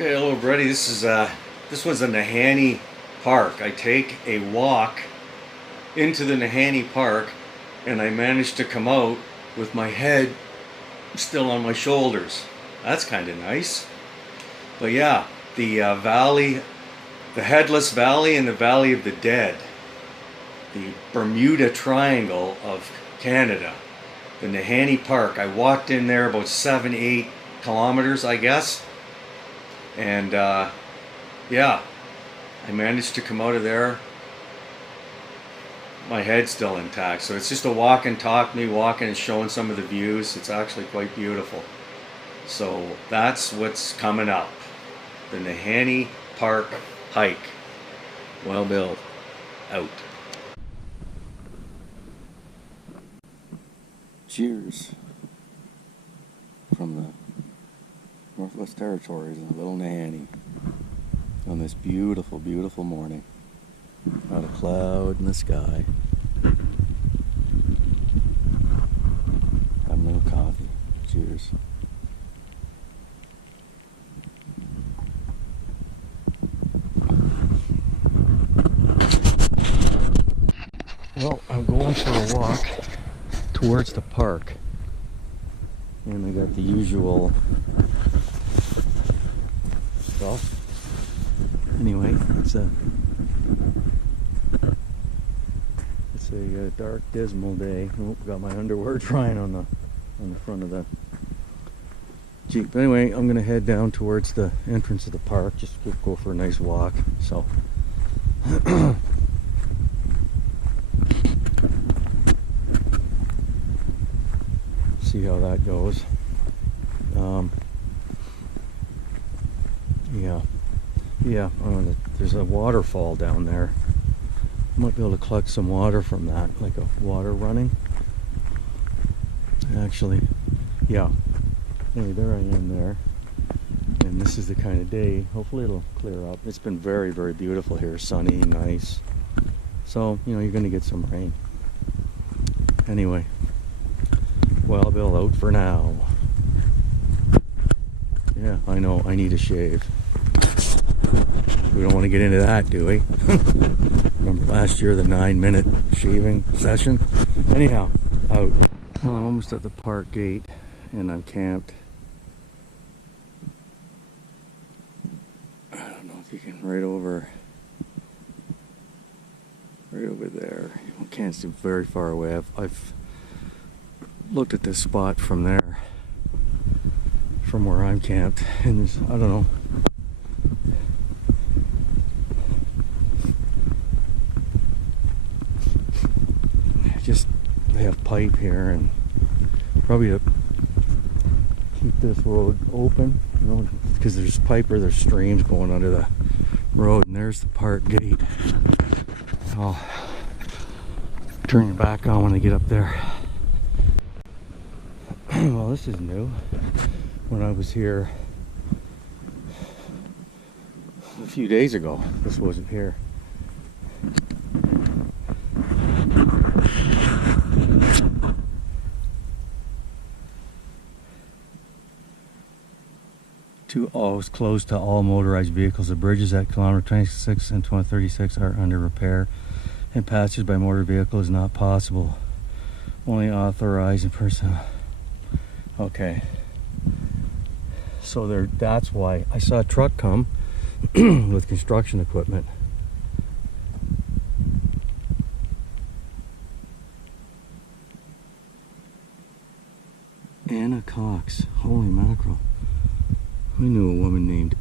Okay, hello everybody. This was a NAHANNI park. I take a walk into the NAHANNI park and I managed to come out with my head still on my shoulders. That's kind of nice. But yeah, the valley, the Headless Valley and the Valley of the Dead, the Bermuda Triangle of Canada, the NAHANNI Park. I walked in there about 7-8 kilometers, I guess. And yeah, I managed to come out of there, my head's still intact. So it's just a walk and talk, me walking and showing some of the views. It's actually quite beautiful. So that's what's coming up. The NAHANNI Park hike. Well built. Out. Cheers from the Northwest Territories in Little NAHANNI on this beautiful, beautiful morning. Not a cloud in the sky. Having a little coffee. Cheers. Well, I'm going for a walk towards the park. And I got the usual stuff. Anyway, it's a dark, dismal day. Oh, got my underwear drying on the front of the Jeep. But anyway, I'm gonna head down towards the entrance of the park. Just go for a nice walk. So. See how that goes. Yeah. There's a waterfall down there. Might be able to collect some water from that, like a water running. Actually, yeah. Anyway, there I am there. And this is the kind of day. Hopefully it'll clear up. It's been very, very beautiful here. Sunny, nice. So, you're going to get some rain. Anyway. Well, Bill, out for now. Yeah, I know, I need a shave. We don't want to get into that, do we? Remember last year, the 9-minute shaving session? Anyhow, out. Well, I'm almost at the park gate, and I'm camped. I don't know if you can, right over there. You can't see very far away. I've looked at this spot from there, from where I'm camped, and there's, I don't know, just they have pipe here, and probably to keep this road open, because there's pipe or there's streams going under the road. And there's the park gate. I'll turn it back on when I get up there. Well, this is new. When I was here a few days ago, this wasn't here. It's closed to all motorized vehicles. The bridges at kilometer 26 and 236 are under repair, and passage by motor vehicle is not possible. Only authorized in person. Okay, so that's why I saw a truck come with construction equipment. Anna Cox, holy mackerel. I knew a woman named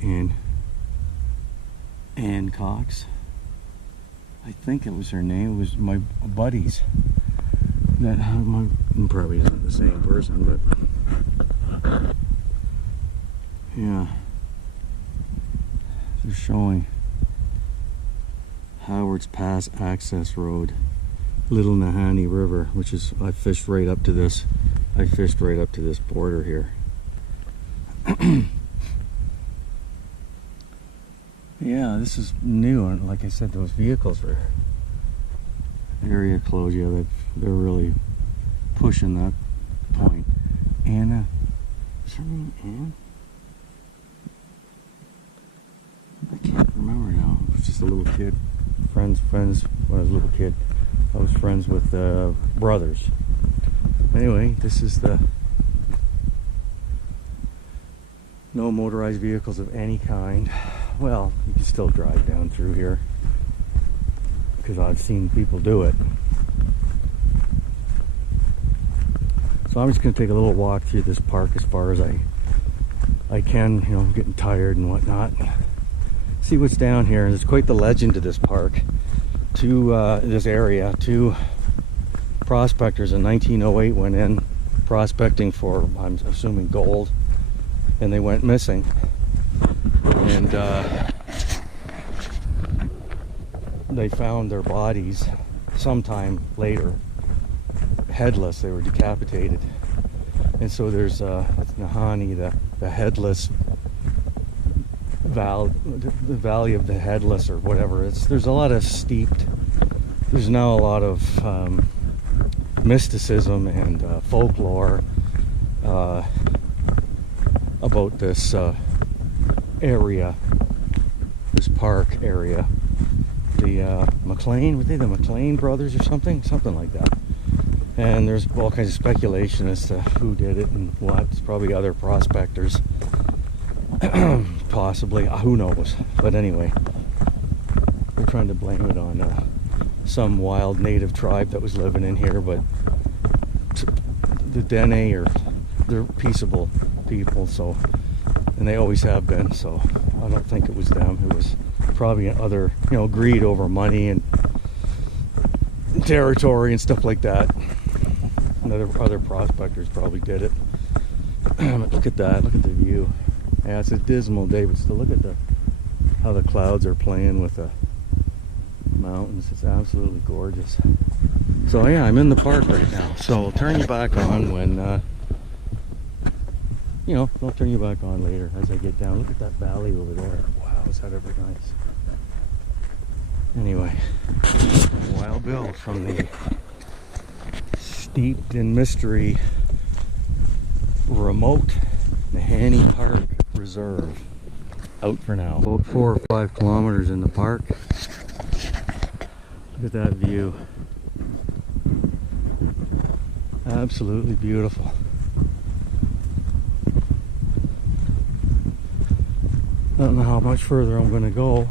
Ann Cox. I think it was her name. It was my buddies. That probably isn't the same person, but yeah, they're showing Howard's Pass Access Road, Little NAHANNI River, which is, I fished right up to this border here. Yeah, this is new, and like I said, those vehicles were area closed. Yeah, they're really pushing that point. Anna, is her name Ann? little kid. Friends, when I was a little kid, I was friends with brothers. Anyway, this is the no motorized vehicles of any kind. Well, you can still drive down through here because I've seen people do it. So I'm just going to take a little walk through this park as far as I can. You know, I'm getting tired and whatnot. See what's down here. There's quite the legend to this park, to this area. Two prospectors in 1908 went in prospecting for, I'm assuming, gold, and they went missing. And they found their bodies sometime later, headless. They were decapitated. And so there's it's NAHANNI, the Headless Valley, the Valley of the Headless, or whatever. There's a lot of there's now a lot of mysticism and folklore about this area, this park area. The McLean, were they the McLean brothers or something like that? And there's all kinds of speculation as to who did it and what. It's probably other prospectors, possibly, who knows. But anyway, they're trying to blame it on some wild native tribe that was living in here, but the Dene, they're peaceable people, so, and they always have been, so I don't think it was them. It was probably other, greed over money and territory and stuff like that. And other prospectors probably did it. But look at that, look at the view. Yeah, it's a dismal day, but still look at how the clouds are playing with the mountains. It's absolutely gorgeous. So yeah, I'm in the park right now. So I'll turn you back on when, I'll turn you back on later as I get down. Look at that valley over there. Wow, is that ever nice? Anyway, Wild Bill from the steeped in mystery, remote NAHANNI Park Reserve. Out for now. About 4 or 5 kilometers in the park. Look at that view. Absolutely beautiful. I don't know how much further I'm going to go.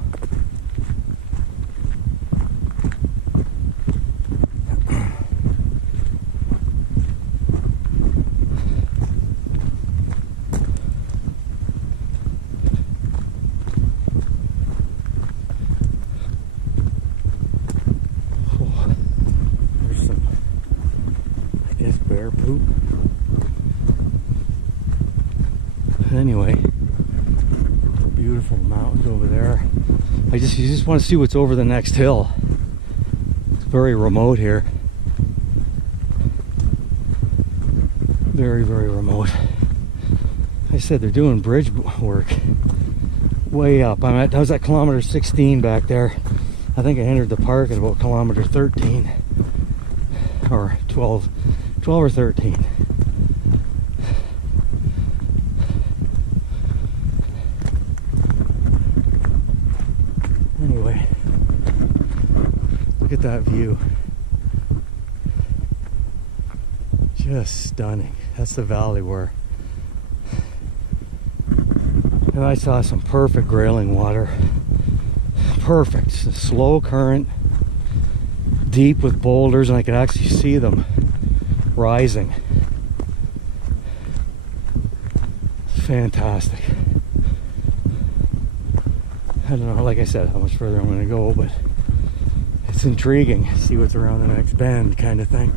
Bear poop. Anyway, beautiful mountains over there. You just want to see what's over the next hill. It's very remote here. Very, very remote. I said they're doing bridge work way up. I was at kilometer 16 back there. I think I entered the park at about kilometer 13 or 12 or 13. Anyway, look at that view. Just stunning. That's the valley where, and I saw some perfect grayling water. Perfect. It's a slow current, deep with boulders, and I could actually see them rising. Fantastic. I don't know, like I said, how much further I'm going to go, but it's intriguing. See what's around the next bend, kind of thing.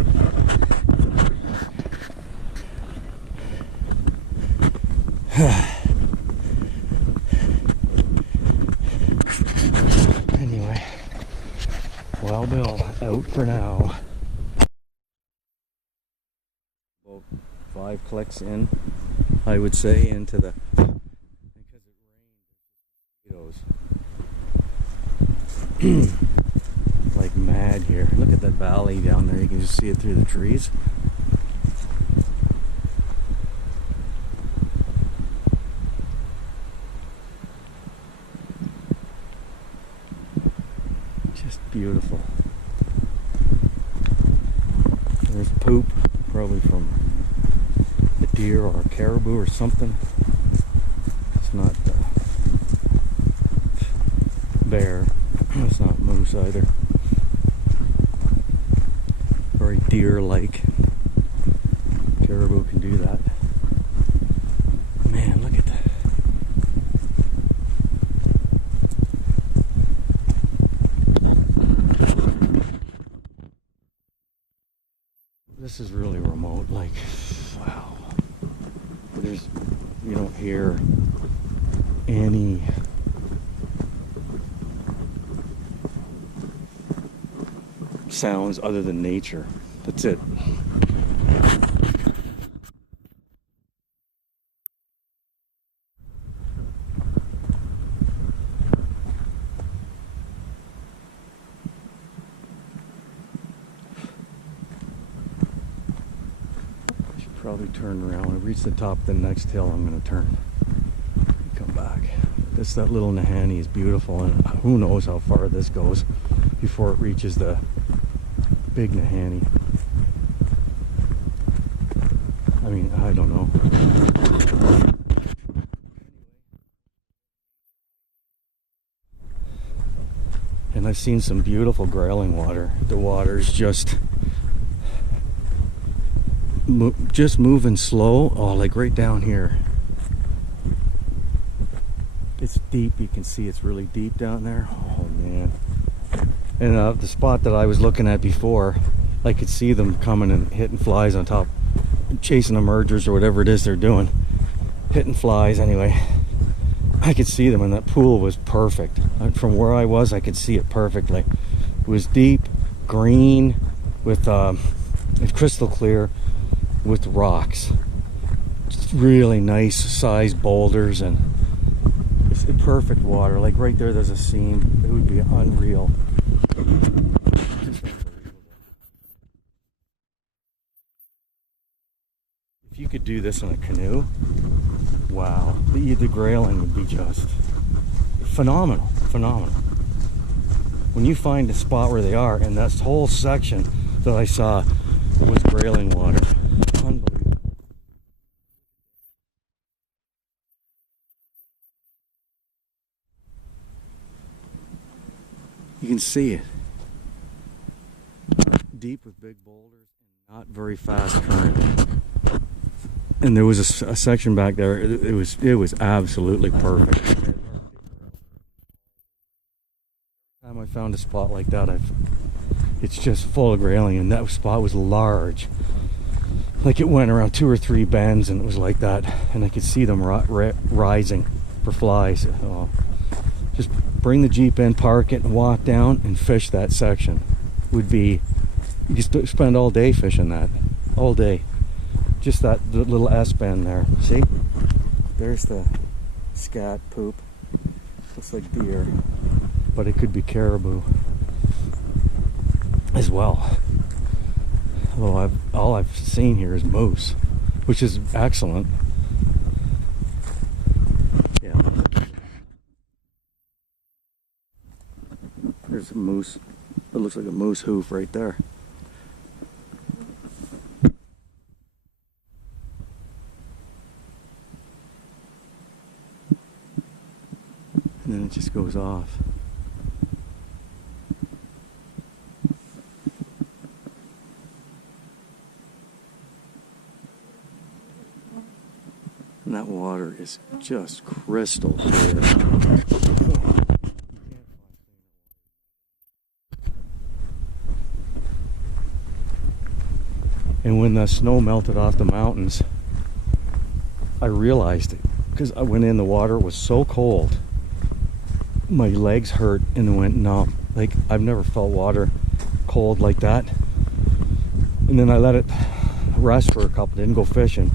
Anyway, Wild Bill out for now. 5 clicks in, I would say, into the, because it rained, like mad here. Look at that valley down there. You can just see it through the trees. Beautiful. There's poop, probably from a deer or a caribou or something. It's not bear. It's not moose either. Very deer-like. Caribou can do that. Man, look at that. This is really remote, like, wow. You don't hear any sounds other than nature. That's it. Probably turn around. When I reach the top of the next hill, I'm going to turn. Come back. That little NAHANNI is beautiful, and who knows how far this goes before it reaches the big NAHANNI. I mean, I don't know. And I've seen some beautiful grayling water. The water's just moving slow. Oh, like right down here. It's deep. You can see it's really deep down there. Oh man. And the spot that I was looking at before, I could see them coming and hitting flies on top, chasing emergers or whatever it is they're doing. Hitting flies anyway. I could see them, and that pool was perfect. From where I was, I could see it perfectly. It was deep, green, with crystal clear, with rocks. Just really nice sized boulders, and it's perfect water. Like right there, there's a seam. It would be unreal. Just unbelievable. If you could do this in a canoe, wow, the grayling would be just phenomenal. When you find a spot where they are, and that whole section that I saw was grayling water. Unbelievable. You can see it. Deep with big boulders and not very fast current. And there was a section back there. It was absolutely perfect. Every time I found a spot like that, it's just full of grayling, and that spot was large. Like it went around 2 or 3 bends, and it was like that, and I could see them rising for flies. Oh, just bring the Jeep in, park it, and walk down and fish that section. Would be, you could spend all day fishing that, all day. Just that little S bend there. See? There's the scat poop. Looks like deer, but it could be caribou as well. Although all I've seen here is moose, which is excellent. Yeah. There's a moose. It looks like a moose hoof right there. And then it just goes off. And that water is just crystal clear. And when the snow melted off the mountains, I realized it, because I went in, the water was so cold. My legs hurt and went numb. Like, I've never felt water cold like that. And then I let it rest for a couple, didn't go fishing.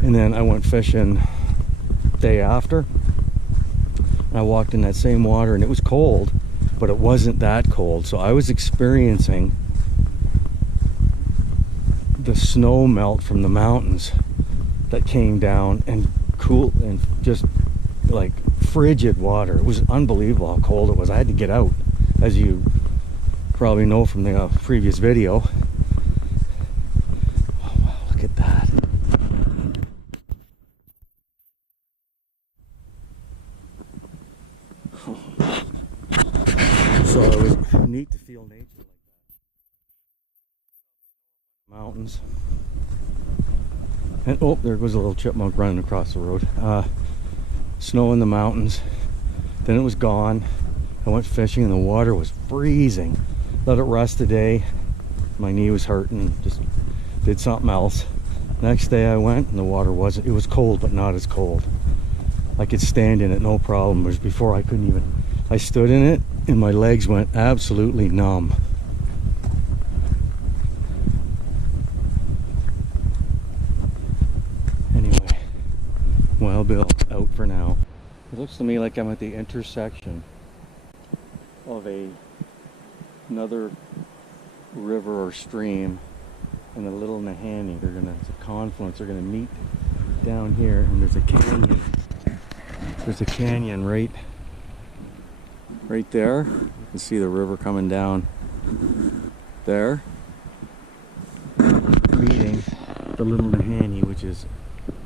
And then I went fishing day after. And I walked in that same water, and it was cold, but it wasn't that cold. So I was experiencing the snow melt from the mountains that came down and cool, and just like frigid water. It was unbelievable how cold it was. I had to get out. as you probably know from the previous video. Oh wow, look at that. So it was neat to feel nature like that. Mountains. And oh, there goes a little chipmunk running across the road. Snow in the mountains. Then it was gone. I went fishing and the water was freezing. Let it rest a day. My knee was hurting. Just did something else. Next day I went and the water wasn't. It was cold, but not as cold. I could stand in it, no problem. Whereas before I couldn't even. I stood in it and my legs went absolutely numb. Anyway, Wild Bill out for now. It looks to me like I'm at the intersection of another river or stream and the Little NAHANNI. It's a confluence. They're gonna meet down here, and there's a canyon. There's a canyon right there. You can see the river coming down there, meeting the Little NAHANNI, which is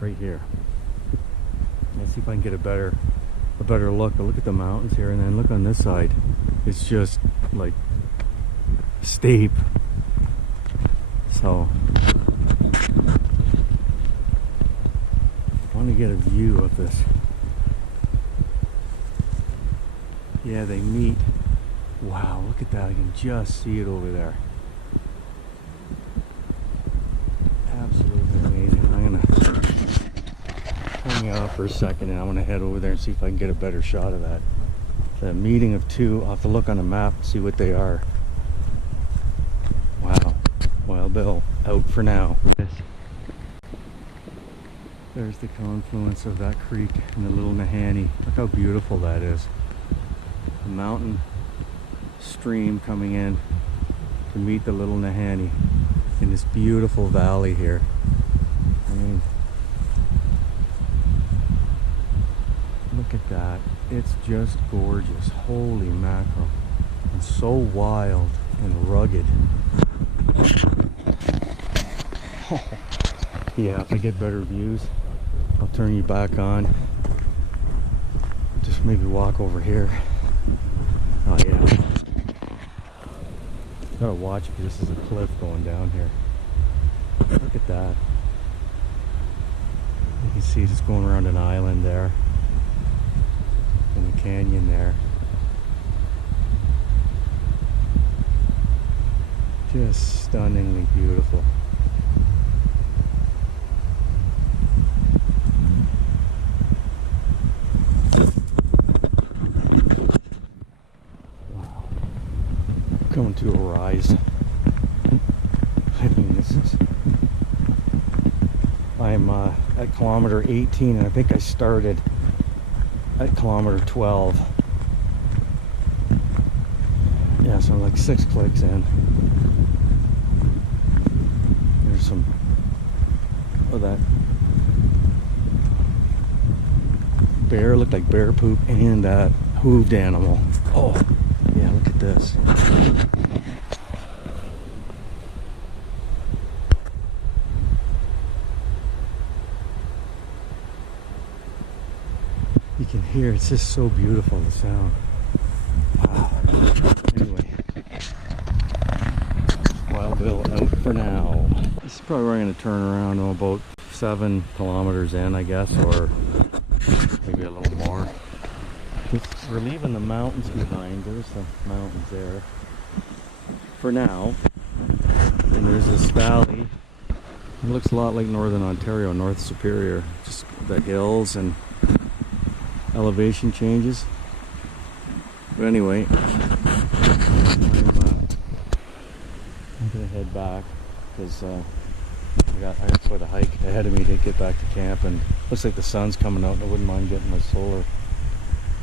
right here. Let's see if I can get a better look. But look at the mountains here, and then look on this side. It's just like steep. So I want to get a view of this. Yeah, they meet. Wow, look at that. I can just see it over there. Absolutely amazing. I'm gonna hang out for a second and I'm gonna head over there and see if I can get a better shot of that. The meeting of two. I'll have to look on a map and see what they are. Wow. Wild Bill out for now. There's the confluence of that creek and the Little NAHANNI. Look how beautiful that is. A mountain stream coming in to meet the Little NAHANNI in this beautiful valley here. I mean, look at that. It's just gorgeous. Holy mackerel. And so wild and rugged. Yeah, if I get better views, I'll turn you back on. Just maybe walk over here. Oh yeah. Gotta watch because this is a cliff going down here. Look at that. You can see just going around an island there. And a canyon there. Just stunningly beautiful. Wow. Coming to a rise. I mean, this is... I'm at kilometer 18 and I think I started at kilometer 12. Yeah, so I'm like 6 clicks in. There's some of that bear, looked like bear poop, and that hooved animal. Oh, yeah, look at this. You can hear, it's just so beautiful, the sound. Wow. Anyway, Wild Bill out for now. This is probably where I'm going to turn around about 7 kilometers in, I guess, or maybe a little more. We're leaving the mountains behind. There's the mountains there for now. And there's this valley. It looks a lot like Northern Ontario, North Superior. Just the hills and elevation changes. But anyway, I'm gonna head back because I got quite a hike ahead of me to get back to camp, and looks like the sun's coming out and I wouldn't mind getting my solar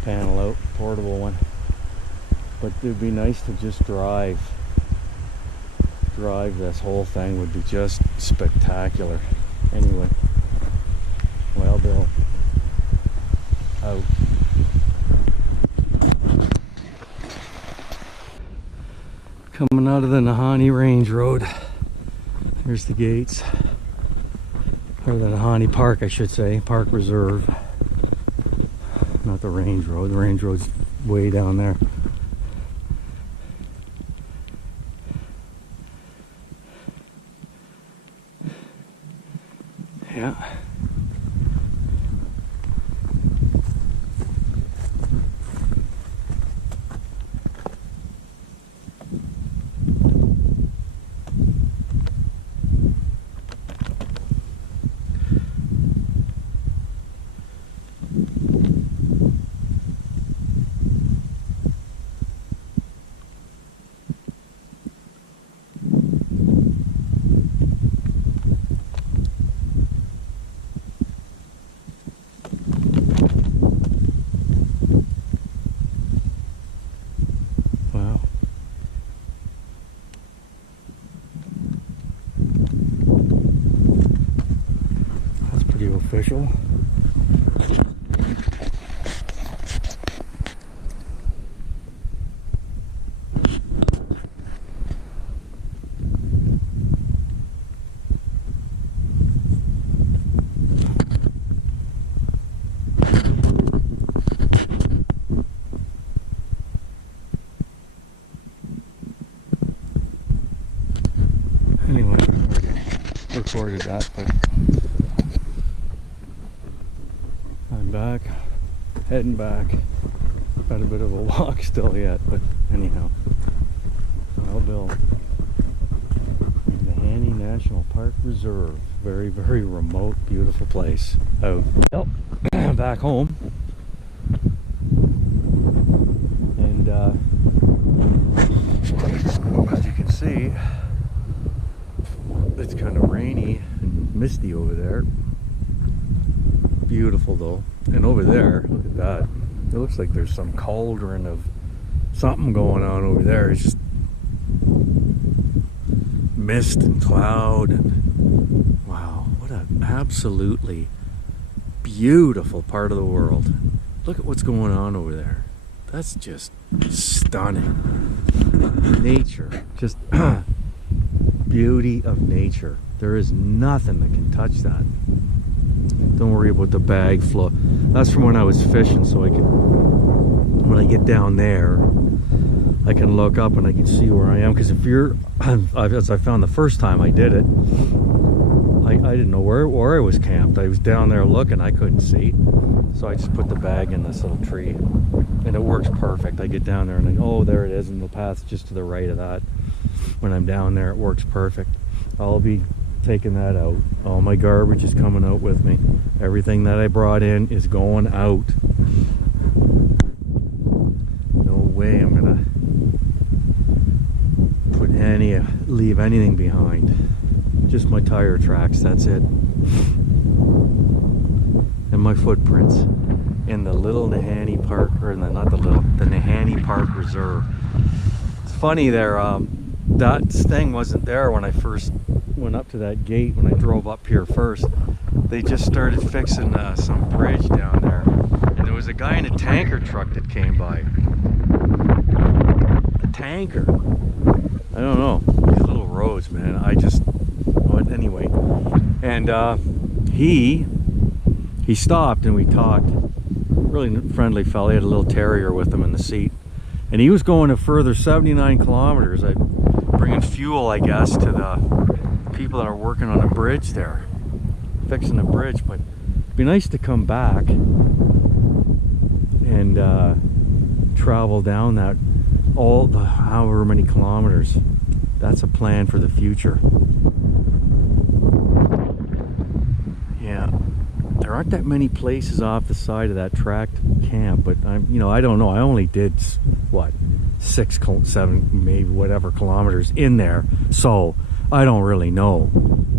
panel out, portable one. But it would be nice to just drive this whole thing. Would be just spectacular. Anyway, Wild Bill out. Coming out of the NAHANNI Range Road. Here's the gates. Or the NAHANNI Park, I should say. Park Reserve. Not the Range Road. The Range Road's way down there. Yeah. Official. Anyway, I recorded that, but I'm back, heading back. Got a bit of a walk still yet, but anyhow, Bill. NAHANNI National Park Reserve. Very, very remote, beautiful place. Out. Yep. Back home. And as you can see, it's kind of rainy and misty over there. Beautiful though. And over there, look at that. It looks like there's some cauldron of something going on over there. It's just mist and cloud and wow, what an absolutely beautiful part of the world. Look at what's going on over there. That's just stunning. Nature, just beauty of nature. There is nothing that can touch that. Don't worry about the bag flow. That's from when I was fishing, so I can, when I get down there, I can look up and I can see where I am. Because if you're, as I found the first time I did it, I didn't know where I was camped. I was down there looking, I couldn't see. So I just put the bag in this little tree, and it works perfect. I get down there and oh, there it is, and the path's just to the right of that. When I'm down there, it works perfect. I'll be taking that out. All my garbage is coming out with me. Everything that I brought in is going out. No way I'm gonna leave anything behind. Just my tire tracks, that's it. And my footprints in the little NAHANNI Park, or in the NAHANNI Park Reserve. It's funny there, that thing wasn't there when I first went up to that gate. When I drove up here first, they just started fixing some bridge down there, and there was a guy in a tanker truck that came by. A tanker. I don't know, these little roads, man. But anyway, and he stopped and we talked. Really friendly fella. He had a little terrier with him in the seat, and he was going a further 79 kilometers. Bringing fuel, I guess, to the people that are working on a bridge there, fixing a bridge. But it'd be nice to come back and travel down that all the however many kilometers. That's a plan for the future. Yeah, there aren't that many places off the side of that tract camp, but I don't know. I only did what, 6, 7, maybe whatever kilometers in there, so I don't really know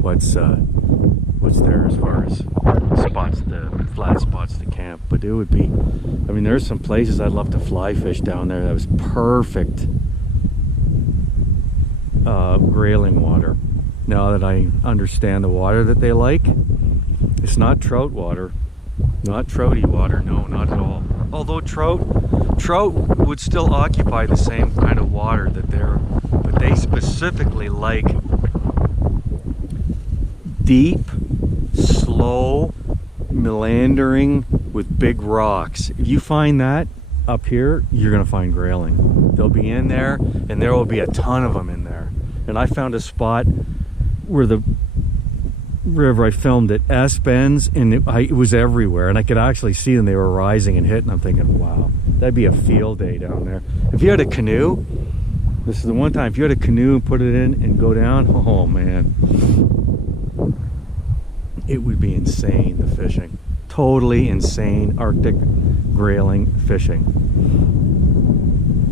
what's there as far as spots, the flat spots to camp. But it would be, I mean, there's some places I'd love to fly fish down there. That was perfect grayling water. Now that I understand the water that they like, it's not trout water, not trouty water, no, not at all. Although trout would still occupy the same kind of water that they're, but they specifically like deep, slow meandering with big rocks. If you find that up here, you're gonna find grayling. They'll be in there, and there will be a ton of them in there. And I found a spot where the river, I filmed it, S-bends, and it was everywhere, and I could actually see them. They were rising and hitting. I'm thinking, wow, that'd be a field day down there. If you had a canoe, this is the one time, if you had a canoe and put it in and go down, oh man, it would be insane, the fishing. Totally insane Arctic grayling fishing.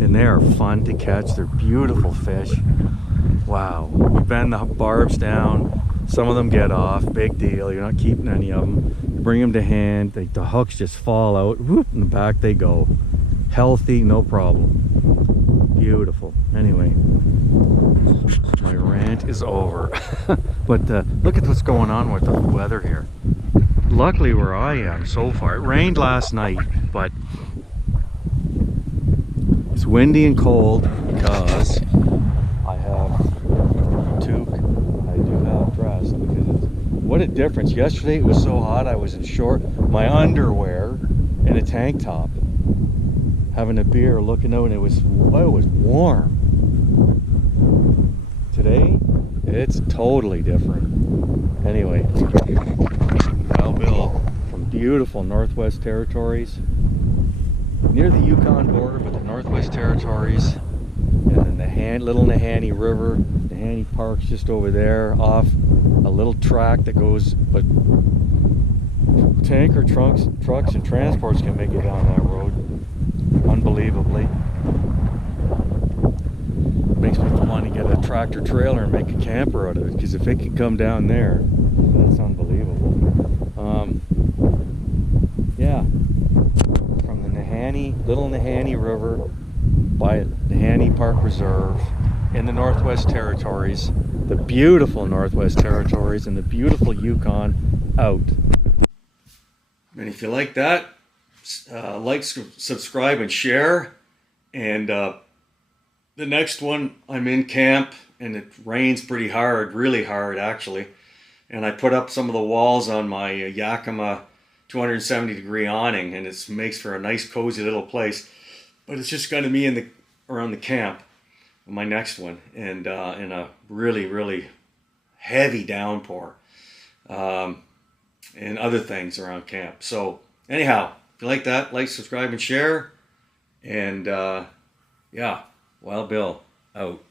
And they are fun to catch. They're beautiful fish. Wow. You bend the barbs down, some of them get off, big deal. You're not keeping any of them. You bring them to hand, the hooks just fall out, whoop, and back they go. Healthy, no problem. Beautiful. Anyway, my rant is over. But look at what's going on with the weather here. Luckily where I am so far, it rained last night, but it's windy and cold because I have toque. I do have dress because what a difference. Yesterday it was so hot I was in my underwear and a tank top, having a beer, looking out, and it was warm. Today it's totally different. Anyway, Bill from beautiful Northwest Territories, near the Yukon border with the Northwest Territories, and then the little Nahanni River. Nahanni Park's just over there, off a little track that goes, but tanker trucks and transports can make it down that road, unbelievably. Makes me want to get a tractor trailer and make a camper out of it, because if it could come down there, that's unbelievable. Yeah, from the little Nahanni River by Nahanni Park Reserve in the Northwest Territories, the beautiful Northwest Territories, and the beautiful Yukon out. And if you like that, like, subscribe, and share. And the next one, I'm in camp, and it rains pretty hard, really hard actually. And I put up some of the walls on my Yakima 270-degree awning, and it makes for a nice cozy little place. But it's just going to be around the camp, my next one, and in a really, really heavy downpour, and other things around camp. So anyhow, if you like that, like, subscribe, and share. And yeah, Wild Bill out.